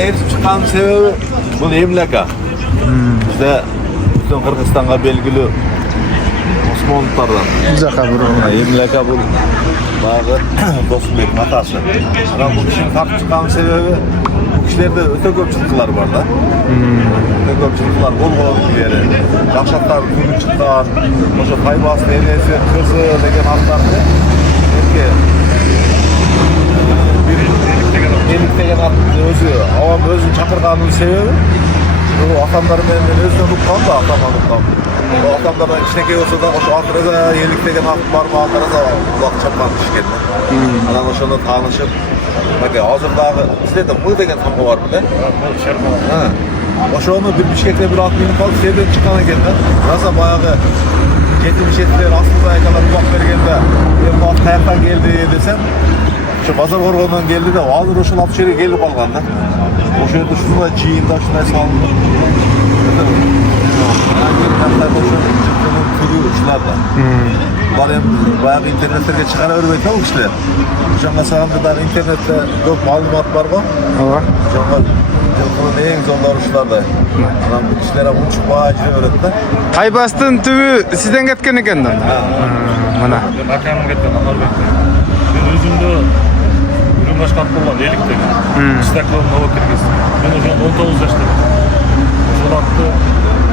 eritip çıkan sebebi bu emlaka. İşte bütün Kırgızistan'a belgili Osmanlılardan. Uzaka bro. Emlaka bu bağı Dostbek'in atası. Ama bu kişinin farklı çıkan sebebi bu kişilerde öte köp çıktılar var da. Öte köp çıktılar bol bir yere. Yaşatlar kürü çıktılar. Oşa Taybas'ın elesi, kızı degen atlarını. Belki Elik degen atın özü, avam özün çakırganının sebebi bu atamların elinden özüne nukkan da atama nukkan. O atamlardan işteki olsa da o atırıza elik degen atın var mı atırıza kulak çapmamış kendine. Anan oşonda tanışıp bak hazırdağı izledim mı degen tamı var mı de? Oşonu bir şekilde bir atın yeni kaldı sevden çıkan ekenden. Nasıl bayağı 70'ler aslında ayakalar kulak vergende bu at kayaktan geldi desen şu pazar organından geldi de hazır o şunu şöyle gelip alganda. O şöyle şunu da çiğinde şuna salındı. Türü uçlarda. Bunlar hem bayağı internetlerge çıkara örmeydi o işte. Şuna sağım kadar internette çok malumat var mı? Evet. Şuna yılkının en zonlar uçlarda. Bu kişilere bu uçuk bağcı öğretti. Taybastın tüvü sizden ketken ekenden. Mana. Bakanım ketken, anar bekten. Ben özümde ürün başkanlık olan elikten. İstaklığı Nova Kırgız. Ben o zaman 19 yaşındayım. O jolattı.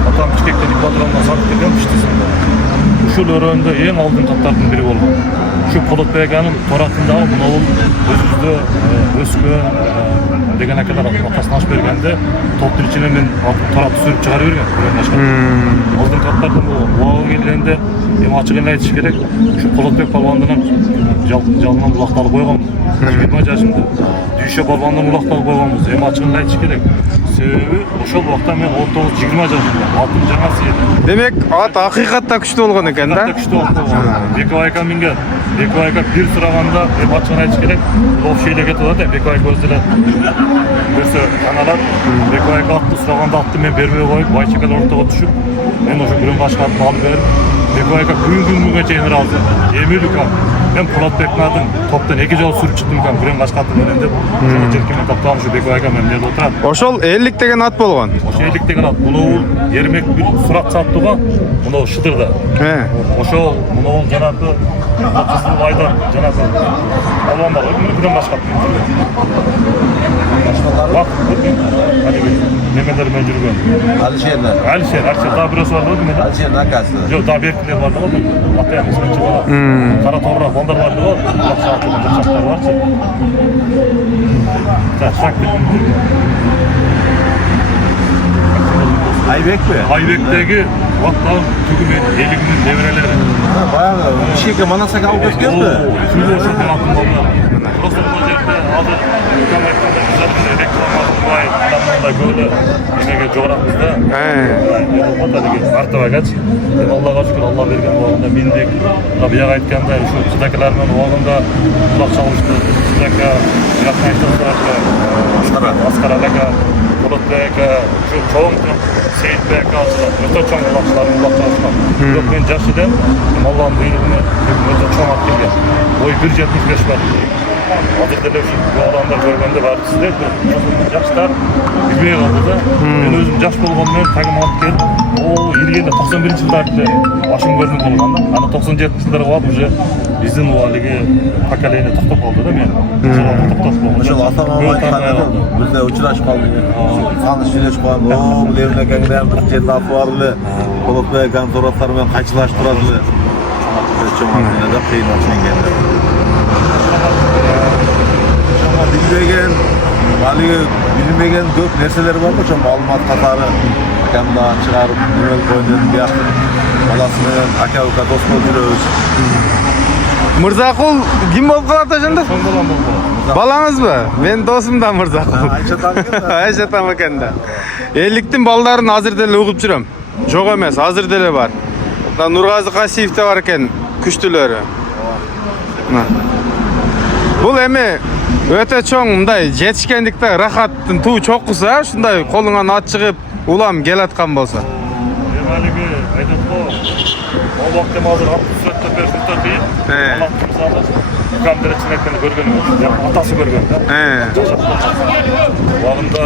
Atam Bişkek'ten İkbadır'dan sarıp gelgen piştisinde. Uşul örüğünde en aldığın katlarının biri oldu. Şu Polat Beygan'ın toratında bunu özümüzde Özkön degene kadar atasını aç bergende toptur içine ben toratı sürüp çıkarıyorum. Aldığın katlardan o ağı geldiğinde hem açıkına yetiş gerek. Şu Polat Bey palvanından canından ulaktalı koyalım. 20 yaşında. Düşe balvandan ulaktalı koyalımız. Hem açıkına yetiş gerek. Sebebi oşol vaqtda men 19-20 yaşında. Atım janası edi. Demek at hakikatta küçük olgan eken da. Hakikatta küçük olgan. Bekoayka minge. Bekoayka bir sıraganda hem açıkına yetiş gerek. Ol şeyle ketadi. Bekoayka özüle görse kanalar. Bekoayka attı sıraganda attı men bermeye koyup Bayçekalar ortaga düşüp men oşo bürün başkanlıkты alıp berip Bekoayka gün çeyinir aldı. Emirlik am. Ben Polat Beknad'ın toptan 2 jol sürüp çıktım kan bürün başkanlıkты menende. Şunu jerkemen taptağım şu Bekoayka men merde oturат. Oşol 50 degen at bolgan. Oşo 50 degen at. Bunu yermek bir surat sattıga. Bunu şıdırdı. He. Oşo bunu janаты Kızıl Aydan janаты. Alvan var. Bürün başkanlıkты. Bak, hadi bir nemeler men жүргөн. Alişer, daha biraz var değil mi? Alişer'in akası. Yok, daha berkiler var da mı? Atayam ismen çıkar. Kara toprak, balдар var da var. Kulak saatlığı, jaksaklar var. Şak bir Aybek mi? Aybek'teki vaktağın tükümen, eliginin devreleri. Bayağı bir şey ki manasak alıp etken mi? Tüyü oşaktan attım ballar. Prosta bu yerde hazır kamerasında güzel bir reklam var. Adamında böyle yemeğe coğrafımızda. Martaba kaç. Allah'a şükür Allah vergen oğlunda bindik. Tabiyağa aytkanda şu çıdakilarının oğlunda kulak çalmıştı. Çıdaka, yakın ayttılar. Askaralaka, Polat Bey'e, şu çoğun Seyit Bey'e alçılar. Öte çoğun kulakçıların kulak çalışkan. Yok ben yaşıdan Allah'ın buyruğunu öte çoğun at gelgen. Boy 1.75 var. Hazırda şu bu adamlar görgende var sizler. Yaşlar bilmeye kaldı da. Ben özüm yaş bolğandan tagım alıp gelip o ilgende 91 жылдарды başım görünüm bolğanda. Ana 97 жылдары var уже биздин уалиги поколение токтоп калды да мен. Токтоп калды. Ошол атама айтканда бизде учурашып калды. Таныш сүйлөшүп калган. О, бул эмнекеңден бир жерде атып бар эле. Болот Бey контораттар менен кайчылашып турат эле. Чоңгондо да кыйын ченгенде. Bilmegen, haligi bilmegen көп нерселер бар го, чоң маалымат катары. Акамда чыгарып, немел койдун, бияктын баласы менен ака-ука дос болуп жүрөбүз. Мырзакул ким болуп калат ошондо? Чоң балам болду. Балаңызбы? Мен досум да Мырзакул. Айшатам экен да. Элдиктин балдарын азыр деле угуп жүрөм. Жок эмес, азыр деле бар. Нургазы Касиев да бар экен, күчтүүлөрү. Бул эми өтө чоң мындай жетишкендикте рахаттын туу чоккуса, ушундай колуңан ат чыгып, улам келаткан болсо. Haligi aytат го, ол вакытта азыр 60 сөттө берсин дейт. мысалы Камдер Чынекені көрген емес, атасы көрген да. Уағында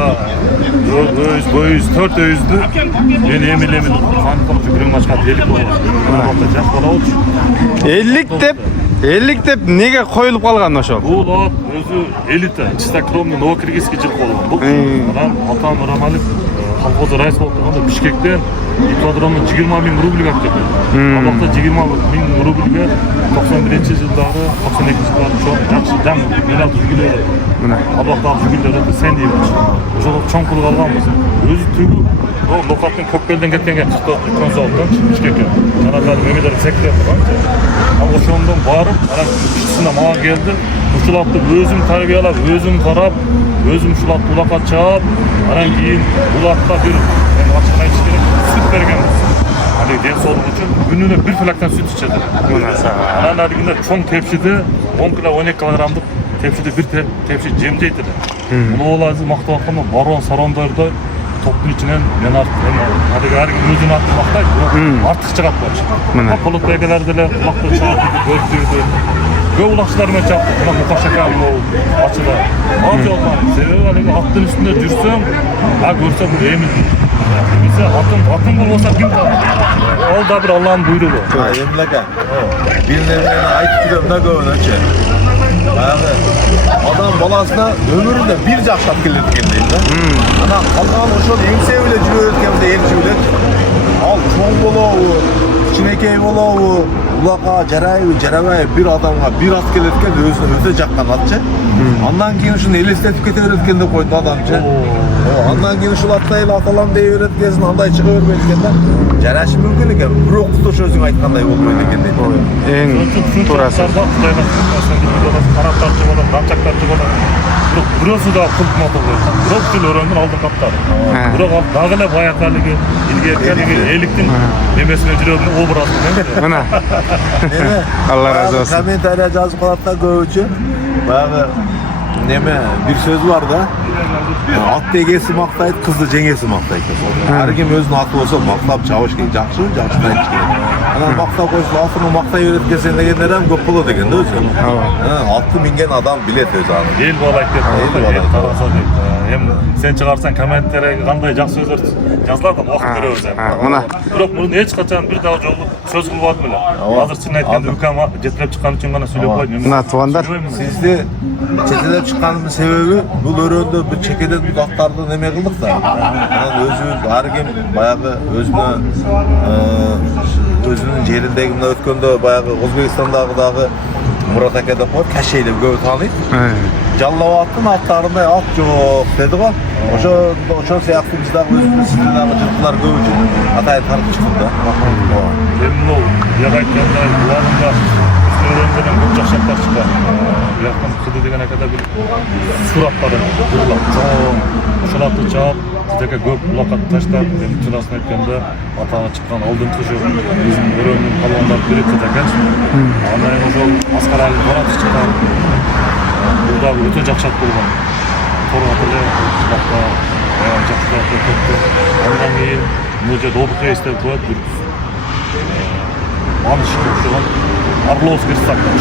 өз, төрт өйізді мен емел қанқым жүгірін ашқан делік болады. Жақ бола отыр. 50 деп неге қойылып қалған ошол? Бұл от өзі элита, чистокровный новокиргизский жыл қолы. Бұл атам Рамалик колхозы райыс болып тұрғанда Бишкектен ипподромның 20 000 рубль алып келді. Абақта 20 000 рубльге 91 жылдары, 92 жылдары чоң жақсы жан медал жүгілері. Абақтағы жүгілері сен дейміз. Жол чоң қылып алғанбыз. Өзі түгі Ноқаттың Көкбелден кеткенге шықты үлкен зауыттан Бишкекке. Жанатады мемелер сектор тұрған. Ал ошондон барып, күштісіне маған келді. Ушулатты өзім тәрбиялап, өзім қарап, өзім ушулатты улаққа чаап, анан кейін улаққа бір ашық айтыш керек, сүт бергенбіз. Денсаулық үшін күніне 1 фляктан сүт ішеді. Анан әлгінде чоң тепшіде 10 кило 12 килограмдық тепшіде бір тепші жемдейді. Мұны олазы мақтап атқанда барон сарондарды топтың içinden мен артық, әрген өзін артық мақтайды, артық шығат бар. Қолыт бәйгелерді құлақты шығат, көрдірді. Көп ұлақшылармен чақты, құлақ мұқашакан ол açıda. Ал жолдан, себебі әлгі аттың үстінде жүрсем, көрсе бұл емілді. Немесе атын болмаса кім табы? Ол да бір Allah'ın buyruğu. Емілігі, бірінен айтып жүремін көбінше. Адам баласына өмірінде бір жақшап келеді екен дейді. Ана қалған ошол еңсе біле жүріп өткенімізде елші біледі. Ал чоң болуы, кішінекей болуы, улаға жарабай бір адамға бір ат келеткен өзіне өте жаққан атшы. Андан кейін үшін елестетіп кете береткен деп қойды адамшы. Андан кейін үшін аттайыл аталам дей береткесін андай шыға бермейткен да. Жарашы мүмкін екен, бір оқыты өзің айтқандай болмайды екен дейді. Ең турасы. Қараптарчы болады, намчақтарчы болады. Біреусі да құлып мотор қойды. Біреу күтіл өрендің алды қаптары. Біреу дағылы баяқалығы, ilgerkəlігі, еліктің немесіне жүрегінің образы. Мына. Алла разы olsun. Комментария жазып қалатта көбінше. Баяғы неме bir söz var da. At degesi maqtaydı, kızdı jеңесі maqtaydı. Әркім өзінің аты болса мақтап чабыш керек. Жақсы айтыш керек. Анан мақтап қойсын, атын мақтай береткесен дегендер hem көп болады екен да өзі. Атты минген адам билет өзі аны. Ел болайық деп, ел тараса дейді. Сен шығарсаң комментарияға қандай жақсы сөздер жазылады, уақыт көрөбүз. Мына. Бирок мурун эч качан бир дагы жолу сөз кылып атмыйлар. Азыр чын айтканда укама жетелеп чыккан үчүн гана сүйлөп койдум. Мына туугандар. Сизде жетелеп чыкканымдын себеби бул өрөөндө бир чекеден бул аттарды неме кылдык да. Анан өзүбүз ар ким баягы өзүнүн жериндеги мына өткөндө баягы Өзбекстандагы дагы Мурат аке деп коет, Кашей деп көбү тааныйт. Жаллап аттын аттарында ат жок деди го. Ошо сыяктуу биз дагы өзүбүздүн дагы жылкылар көп үчүн атайын тартып чыктык да. Эми бияк айткандай буларында өрөөндөн көп жакшаттар чыккан. Бияктан Кыды деген акада бир сурат бар экен. Ошоларды чаап, тиздеке көп булакат таштап, эми чынасын айтканда атага чыккан алдыңкы жол өзүнүн өрөөнүн калгандарын берет экен. Андан кийин ошол Аскарали Борат чыккан. Бул дагы өтө жакшат болгон. Торгат эле бакта жакшылап кетти. Андан кийин бул жерде Обухейс деп коет бир Манышка окшогон Орловский сакчы.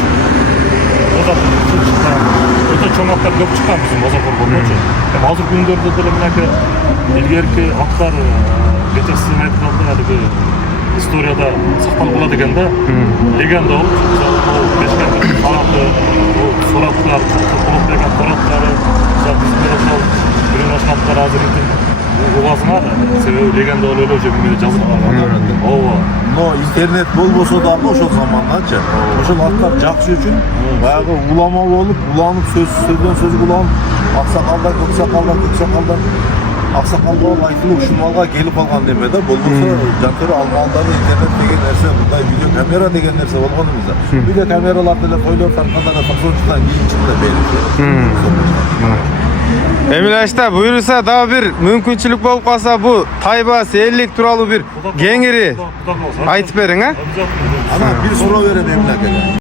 Өтө чоң аттар көп чыккан биздин базардан болмочу. Эми азыр күндөрдө деле мынакей илгерки аттар жетекчиси айтып калды, алиги историяда сакталып калат экен да. Легенда болуп, Бешкенттин канаты, сураттар, болуп деген сураттары, биздин ошол бирок ошолар азыр угасына себеби легенда болуп эле уже мени жазылган. Ооба. Но интернет болбосо дагы ошол заманданчы. Ошол аттар жакшы үчүн баягы улама болуп, уланып сөздөн сөзгө уланып, аксакалдар, аксакалдар айтылып ушул малга келип калган неме да. Болбосо жантөрө ал малдарды интернет деген нерсе, мындай видео камера деген нерсе болгон эмес да. Видео камералар деле тойлор тартканда 90-жылдан кийин чыкты бериши. Эмилашта буюрса дагы бир мүмкүнчүлүк болуп калса бу Тайбас элlik тууралуу бир кеңири айтып бериң, а? Ana bir суроо берем Эмилакеге.